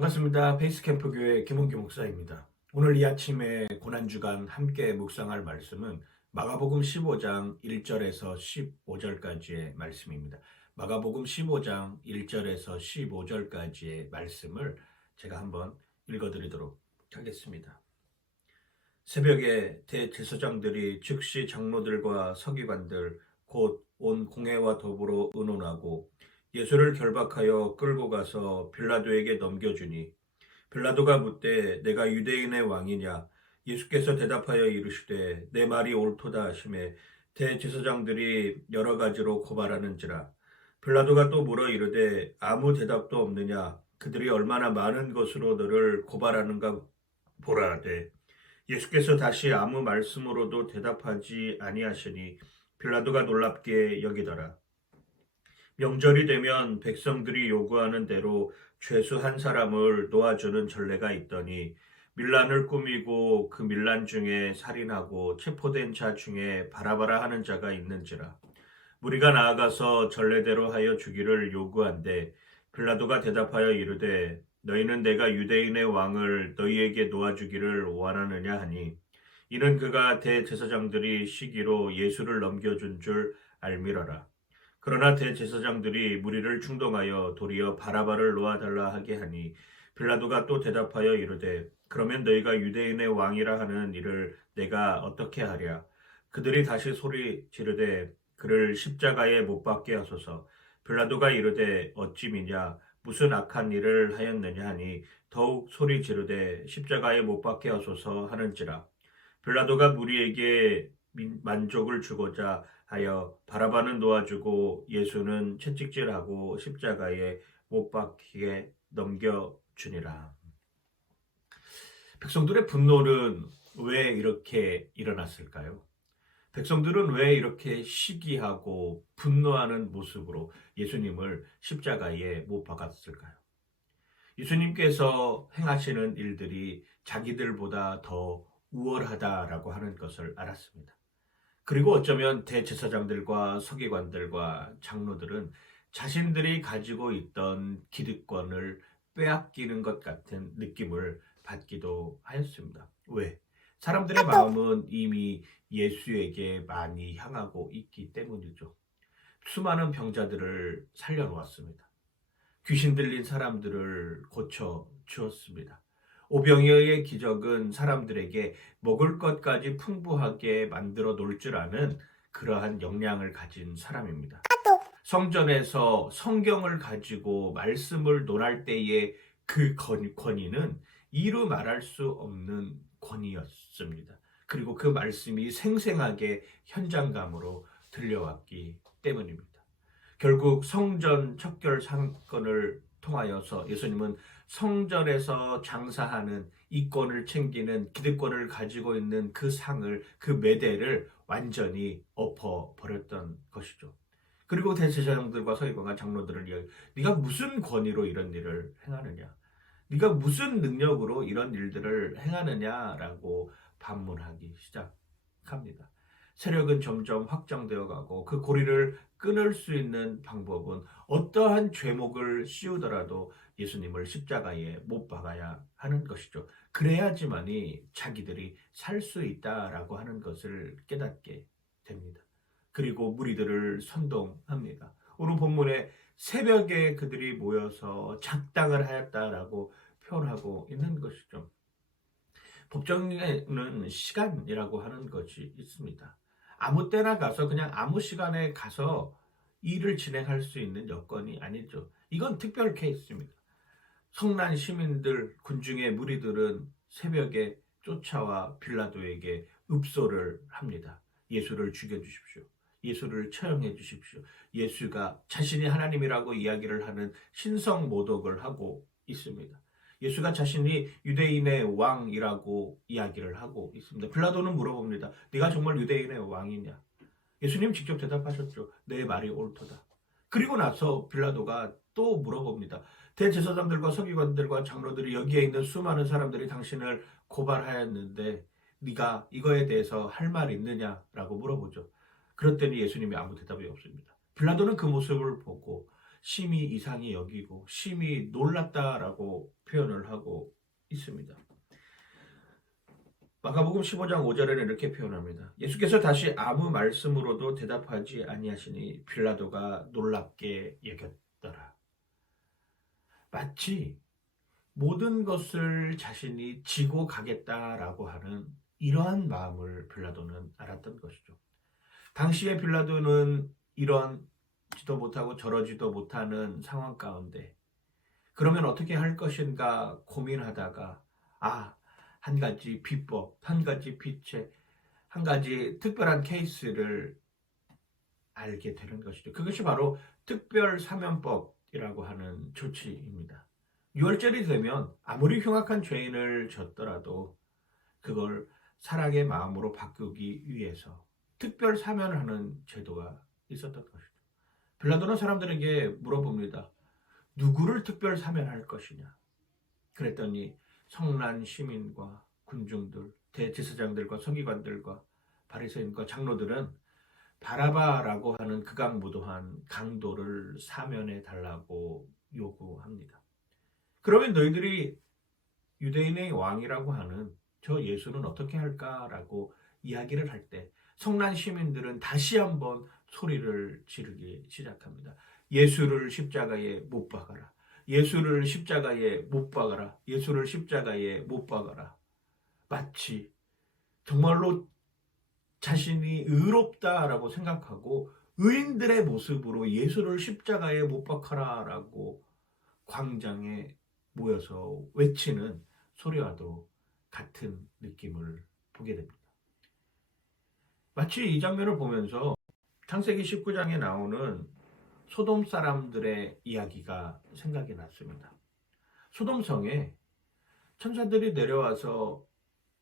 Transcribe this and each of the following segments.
반갑습니다. 페이스캠프 교회 김원규 목사입니다. 오늘 이 아침에 고난주간 함께 묵상할 말씀은 마가복음 15장 1절에서 15절까지의 말씀입니다. 마가복음 15장 1절에서 15절까지의 말씀을 제가 한번 읽어드리도록 하겠습니다. 새벽에 대제사장들이 즉시 장로들과 서기관들 곧 온 공회와 더불어 의논하고 예수를 결박하여 끌고 가서 빌라도에게 넘겨주니 빌라도가 묻되 내가 유대인의 왕이냐? 예수께서 대답하여 이르시되 내 말이 옳도다 하시매 대제사장들이 여러 가지로 고발하는지라. 빌라도가 또 물어 이르되 아무 대답도 없느냐? 그들이 얼마나 많은 것으로 너를 고발하는가 보라 하되 예수께서 다시 아무 말씀으로도 대답하지 아니하시니 빌라도가 놀랍게 여기더라. 명절이 되면 백성들이 요구하는 대로 죄수 한 사람을 놓아주는 전례가 있더니 밀란을 꾸미고 그 밀란 중에 살인하고 체포된 자 중에 바라바라 하는 자가 있는지라. 무리가 나아가서 전례대로 하여 주기를 요구한데 빌라도가 대답하여 이르되 너희는 내가 유대인의 왕을 너희에게 놓아주기를 원하느냐 하니 이는 그가 대제사장들이 시기로 예수를 넘겨준 줄 알미러라. 그러나 대제사장들이 무리를 충동하여 도리어 바라바를 놓아달라 하게 하니 빌라도가 또 대답하여 이르되 그러면 너희가 유대인의 왕이라 하는 이를 내가 어떻게 하랴. 그들이 다시 소리 지르되 그를 십자가에 못 박게 하소서. 빌라도가 이르되 어찌 미냐 무슨 악한 일을 하였느냐 하니 더욱 소리 지르되 십자가에 못 박게 하소서 하는지라. 빌라도가 무리에게 만족을 주고자 하여 바라바는 놓아주고 예수는 채찍질하고 십자가에 못 박히게 넘겨주니라. 백성들의 분노는 왜 이렇게 일어났을까요? 백성들은 왜 이렇게 시기하고 분노하는 모습으로 예수님을 십자가에 못 박았을까요? 예수님께서 행하시는 일들이 자기들보다 더 우월하다라고 하는 것을 알았습니다. 그리고 어쩌면 대제사장들과 서기관들과 장로들은 자신들이 가지고 있던 기득권을 빼앗기는 것 같은 느낌을 받기도 하였습니다. 왜? 사람들의 마음은 이미 예수에게 많이 향하고 있기 때문이죠. 수많은 병자들을 살려놓았습니다. 귀신 들린 사람들을 고쳐 주었습니다. 오병이어의 기적은 사람들에게 먹을 것까지 풍부하게 만들어 놓을 줄 아는 그러한 역량을 가진 사람입니다. 성전에서 성경을 가지고 말씀을 논할 때의 그 권위는 이루 말할 수 없는 권위였습니다. 그리고 그 말씀이 생생하게 현장감으로 들려왔기 때문입니다. 결국 성전 척결 사건을 통하여서 예수님은 성전에서 장사하는 이권을 챙기는 기득권을 가지고 있는 그 상을, 그 매대를 완전히 엎어버렸던 것이죠. 그리고 대제사장들과 서기관과 장로들을 네가 무슨 권위로 이런 일을 행하느냐? 네가 무슨 능력으로 이런 일들을 행하느냐라고 반문하기 시작합니다. 세력은 점점 확장되어 가고 그 고리를 끊을 수 있는 방법은 어떠한 죄목을 씌우더라도 예수님을 십자가에 못 박아야 하는 것이죠. 그래야지만이 자기들이 살 수 있다라고 하는 것을 깨닫게 됩니다. 그리고 무리들을 선동합니다. 오늘 본문에 새벽에 그들이 모여서 작당을 하였다라고 표현하고 있는 것이죠. 법정에는 시간이라고 하는 것이 있습니다. 아무 때나 가서 그냥 아무 시간에 가서 일을 진행할 수 있는 여건이 아니죠. 이건 특별 케이스입니다. 성난 시민들, 군중의 무리들은 새벽에 쫓아와 빌라도에게 읍소를 합니다. 예수를 죽여주십시오. 예수를 처형해 주십시오. 예수가 자신이 하나님이라고 이야기를 하는 신성 모독을 하고 있습니다. 예수가 자신이 유대인의 왕이라고 이야기를 하고 있습니다. 빌라도는 물어봅니다. 네가 정말 유대인의 왕이냐? 예수님 직접 대답하셨죠. 내 말이 옳도다. 그리고 나서 빌라도가 또 물어봅니다. 대제사장들과 서기관들과 장로들이 여기에 있는 수많은 사람들이 당신을 고발하였는데 네가 이거에 대해서 할 말 있느냐라고 물어보죠. 그랬더니 예수님이 아무 대답이 없습니다. 빌라도는 그 모습을 보고 심히 이상히 여기고 심히 놀랐다라고 표현을 하고 있습니다. 마가복음 15장 5절에는 이렇게 표현합니다. 예수께서 다시 아무 말씀으로도 대답하지 아니하시니 빌라도가 놀랍게 여겼더라. 마치 모든 것을 자신이 지고 가겠다라고 하는 이러한 마음을 빌라도는 알았던 것이죠. 당시에 빌라도는 이러지도 못하고 저러지도 못하는 상황 가운데 그러면 어떻게 할 것인가 고민하다가 한 가지 비법, 한 가지 빛의, 한 가지 특별한 케이스를 알게 되는 것이죠. 그것이 바로 특별사면법이라고 하는 조치입니다. 유월절이 되면 아무리 흉악한 죄인을 졌더라도 그걸 사랑의 마음으로 바꾸기 위해서 특별 사면을 하는 제도가 있었던 것이죠. 빌라도는 사람들에게 물어봅니다. 누구를 특별 사면할 것이냐? 그랬더니 성난 시민과 군중들, 대제사장들과 서기관들과 바리새인과 장로들은 바라바라고 하는 극악무도한 강도를 사면해 달라고 요구합니다. 그러면 너희들이 유대인의 왕이라고 하는 저 예수는 어떻게 할까라고 이야기를 할 때 성난 시민들은 다시 한번 소리를 지르기 시작합니다. 예수를 십자가에 못 박아라. 예수를 십자가에 못 박아라. 예수를 십자가에 못 박아라. 마치 정말로 자신이 의롭다라고 생각하고 의인들의 모습으로 예수를 십자가에 못 박아라라고 광장에 모여서 외치는 소리와도 같은 느낌을 보게 됩니다. 마치 이 장면을 보면서 창세기 19장에 나오는 소돔 사람들의 이야기가 생각이 났습니다. 소돔성에 천사들이 내려와서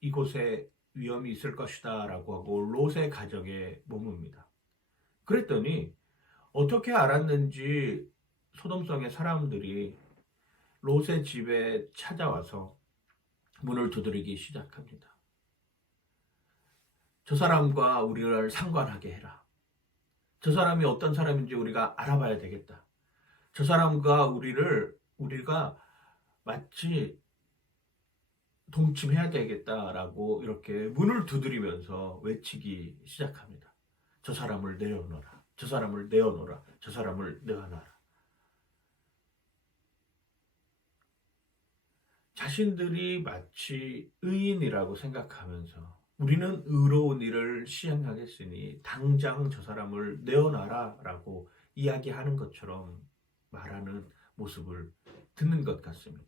이곳에 위험이 있을 것이다 라고 하고 롯의 가정에 머뭅니다. 그랬더니 어떻게 알았는지 소돔성의 사람들이 롯의 집에 찾아와서 문을 두드리기 시작합니다. 저 사람과 우리를 상관하게 해라. 저 사람이 어떤 사람인지 우리가 알아봐야 되겠다. 저 사람과 우리가 마치 동침해야 되겠다라고 이렇게 문을 두드리면서 외치기 시작합니다. 저 사람을 내어놓아라. 저 사람을 내어놓아라. 저 사람을 내어놔라. 자신들이 마치 의인이라고 생각하면서 우리는 의로운 일을 시행하겠으니 당장 저 사람을 내어놔라 라고 이야기하는 것처럼 말하는 모습을 듣는 것 같습니다.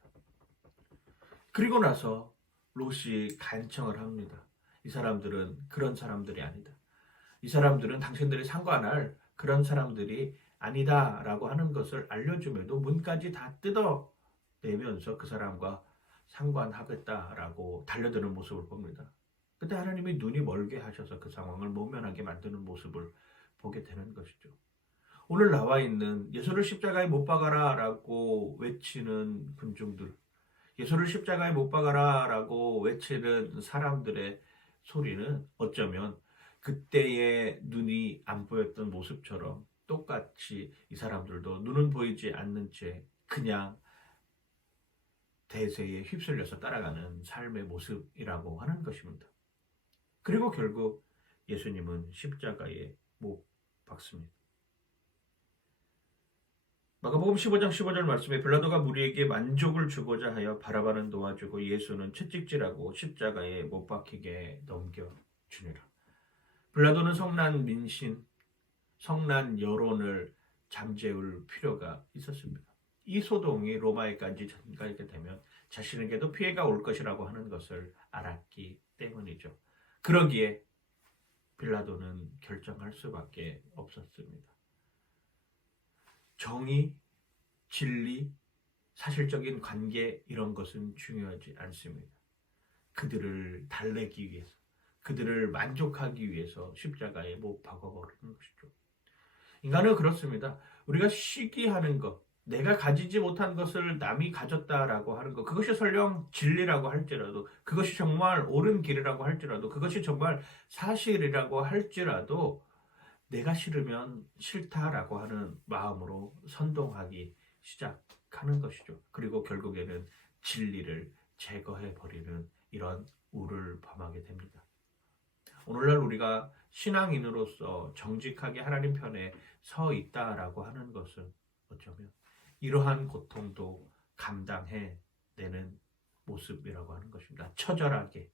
그리고 나서 롯이 간청을 합니다. 이 사람들은 그런 사람들이 아니다. 이 사람들은 당신들이 상관할 그런 사람들이 아니다 라고 하는 것을 알려줌에도 문까지 다 뜯어내면서 그 사람과 상관하겠다라고 달려드는 모습을 봅니다. 그때 하나님이 눈이 멀게 하셔서 그 상황을 모면하게 만드는 모습을 보게 되는 것이죠. 오늘 나와 있는 예수를 십자가에 못 박아라 라고 외치는 군중들, 예수를 십자가에 못 박아라 라고 외치는 사람들의 소리는 어쩌면 그때의 눈이 안 보였던 모습처럼 똑같이 이 사람들도 눈은 보이지 않는 채 그냥 대세에 휩쓸려서 따라가는 삶의 모습이라고 하는 것입니다. 그리고 결국 예수님은 십자가에 못 박습니다. 마가복음 15장 15절 말씀에 빌라도가 무리에게 만족을 주고자 하여 바라바는 놓아주고 예수는 채찍질하고 십자가에 못 박히게 넘겨주니라. 빌라도는 성난 민심, 성난 여론을 잠재울 필요가 있었습니다. 이 소동이 로마에까지 전가게 되면 자신에게도 피해가 올 것이라고 하는 것을 알았기 때문이죠. 그러기에 빌라도는 결정할 수밖에 없었습니다. 정의, 진리, 사실적인 관계 이런 것은 중요하지 않습니다. 그들을 달래기 위해서, 그들을 만족하기 위해서 십자가에 못 박아버리는 것이죠. 인간은 그렇습니다. 우리가 시기하는 것, 내가 가지지 못한 것을 남이 가졌다라고 하는 것, 그것이 설령 진리라고 할지라도, 그것이 정말 옳은 길이라고 할지라도, 그것이 정말 사실이라고 할지라도 내가 싫으면 싫다라고 하는 마음으로 선동하기 시작하는 것이죠. 그리고 결국에는 진리를 제거해 버리는 이런 우를 범하게 됩니다. 오늘날 우리가 신앙인으로서 정직하게 하나님 편에 서 있다라고 하는 것은 어쩌면 이러한 고통도 감당해 내는 모습이라고 하는 것입니다. 처절하게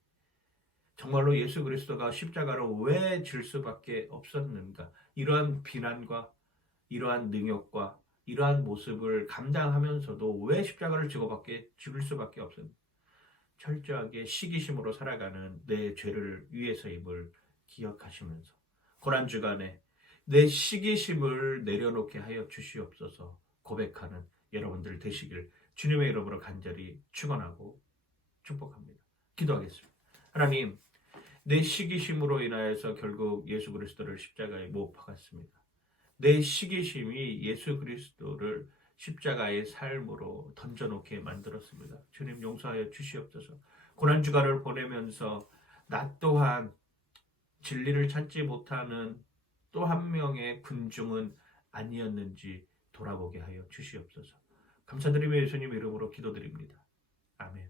정말로 예수 그리스도가 십자가로 왜 질 수밖에 없었는가? 이러한 비난과 이러한 능욕과 이러한 모습을 감당하면서도 왜 십자가를 죽을 수밖에 없었는가? 철저하게 시기심으로 살아가는 내 죄를 위해서임을 기억하시면서 고난주간에 내 시기심을 내려놓게 하여 주시옵소서 고백하는 여러분들 되시길 주님의 이름으로 간절히 축원하고 축복합니다. 기도하겠습니다. 하나님, 내 시기심으로 인하여서 결국 예수 그리스도를 십자가에 못 박았습니다. 내 시기심이 예수 그리스도를 십자가의 삶으로 던져놓게 만들었습니다. 주님 용서하여 주시옵소서. 고난주간을 보내면서 나 또한 진리를 찾지 못하는 또 한 명의 군중은 아니었는지 돌아보게 하여 주시옵소서. 감사드리며 예수님 이름으로 기도드립니다. 아멘.